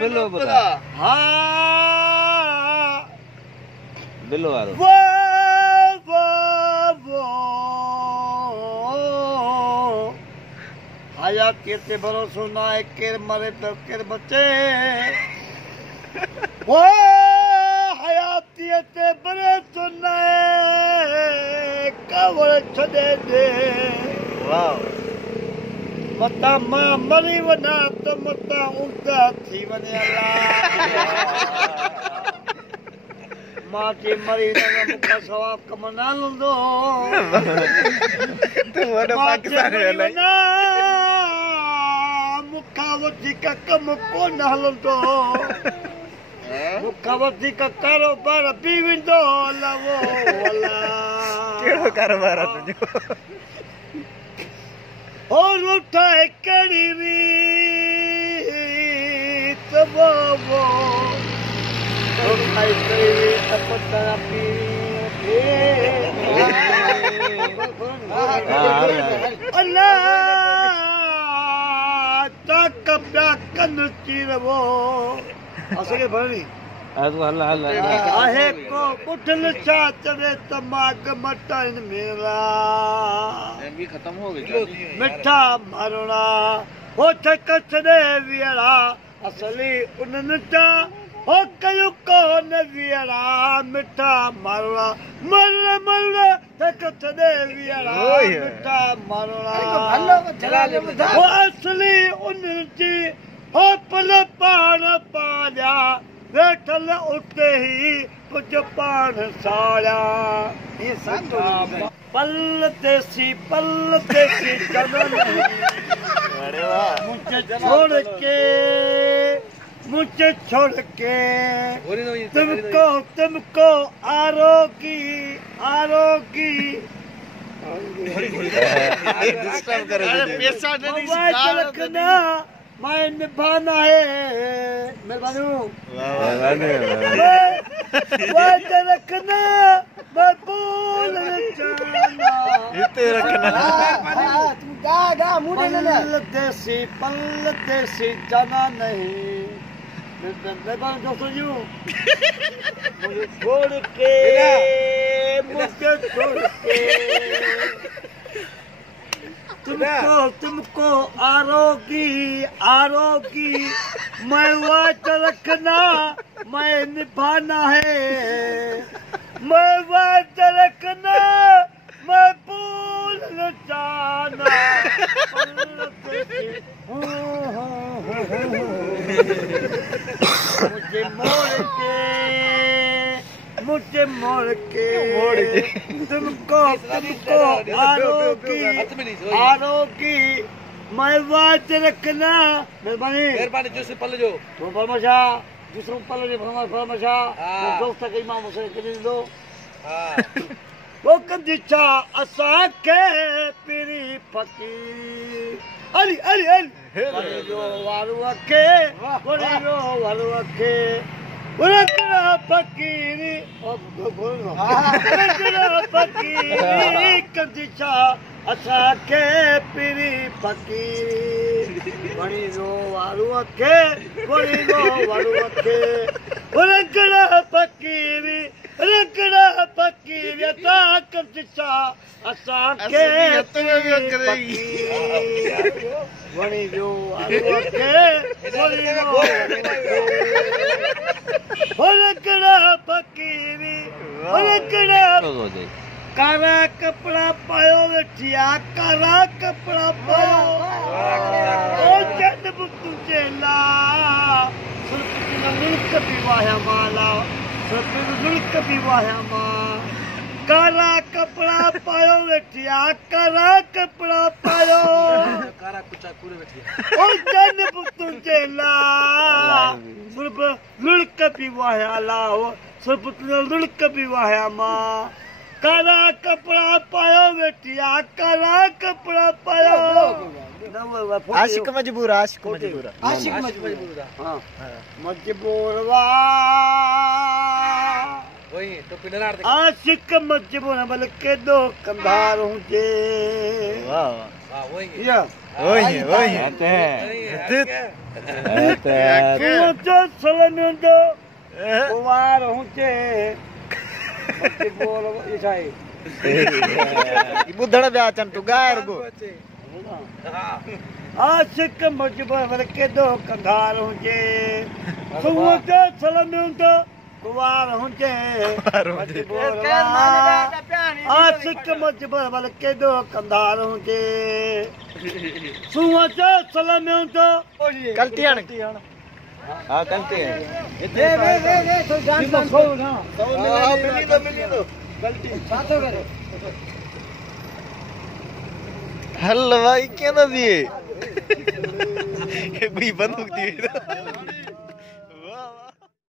बिलो बता हाँ बिलो वारो वो हया केते भरोसो ना है केर मरे तो केर बचे वो हयाती ते भरोसो ना है कवर छदे दे वाह मता मां मरी वना तो मता उल्टा थी वने अल्लाह मां के मरी ना मुका सवाब कमना लंदो तू वडो पाकिस्तान वेले मुका वधीक कम कोन हलंदो मुका वधीक कारोबार बि वेंदो लवो अल्लाह केड़ो कारोबार तुंहिंजो और उठाए कड़ी रीत बाबो उठाए कड़ी रीत पता पी अल्लाह तक प्या कन चीरवो असके भरनी अल्लाह अल्लाह आहे को पुठल छा चवे तमाग मटन मेरा भी खत्म हो गई मिठा मारना हो थक छदे वियड़ा असली उनन ता हो कयो कोन वियड़ा मिठा मारना मर मर थक छदे वियड़ा मिठा मारना हो असली उनन जी हो पल पाण पाया वेठल उते ही कुछ पाण साड़ा ये सता पल देसी चलन अरे वाह मुझे छोड़ के तुमको आरोगी डिस्टर्ब करे पैसा नहीं रखना मैं निभाना है मेहरबानी रखना मैं बोल जाना इते रखना पल देसी जाना नहीं मेहरबानी दोस्तों यू मुझे छोड़ के तुमको आरोगी मैं वाच रखना मैं निभाना है मैं वाच रखना मैं भूल जाना मुझे मोड़ के तुमको आरोगी मैं वाच रखना मेहरबानी जो से पल जो तो फरमाशा दूसरों पल जो फरमाशा दोस्त के इमाम हुसैन के दो वो कंदिछा असा के पीरी फकीर अली अली अली वरिरो वारू अखे उरकड़ा फकीरी कंदिछा असा के पीरी फकीरी वरिरो वारू अखे उरकड़ा फकीरी अता कंदिछा असा के वणी जो फकीरी कारा कपड़ा पायो वेठिया कारा कपड़ा पायो ओ जन तुझे ला मुल्क भी वाया माला मुल्क भी वाया मां कारा कपड़ा पायो वेठिया कारा कपड़ा पायो कारा कुचा पूरे बैठिया ओ जन तुझे ला मुल्क भी वाया ला मुल्क भी वाया मां कारा कपड़ा पायो बेटिया कारा कपड़ा पायो आशिक मजबूर हाँ मजबूर वा वही तो पिनरार आशिक मजबूर बल्कि दो कंधार हुजे वाह वाह वही या वही वही तू सलम तो कुवार हुंचे बोल इसाई बुधड़ ब्या चन तू गायर गो आशिक मजबर के दो कंधार हुंचे सुवत सलम तो कुवार हुंचे आशिक मजबर के दो कंधार हुंचे सुवत सलम तो गलती हण हां गलती है वे तो जान सो ना मिली दो गलती साथो करे हलवाई क्या दिए कोई बंदूक दी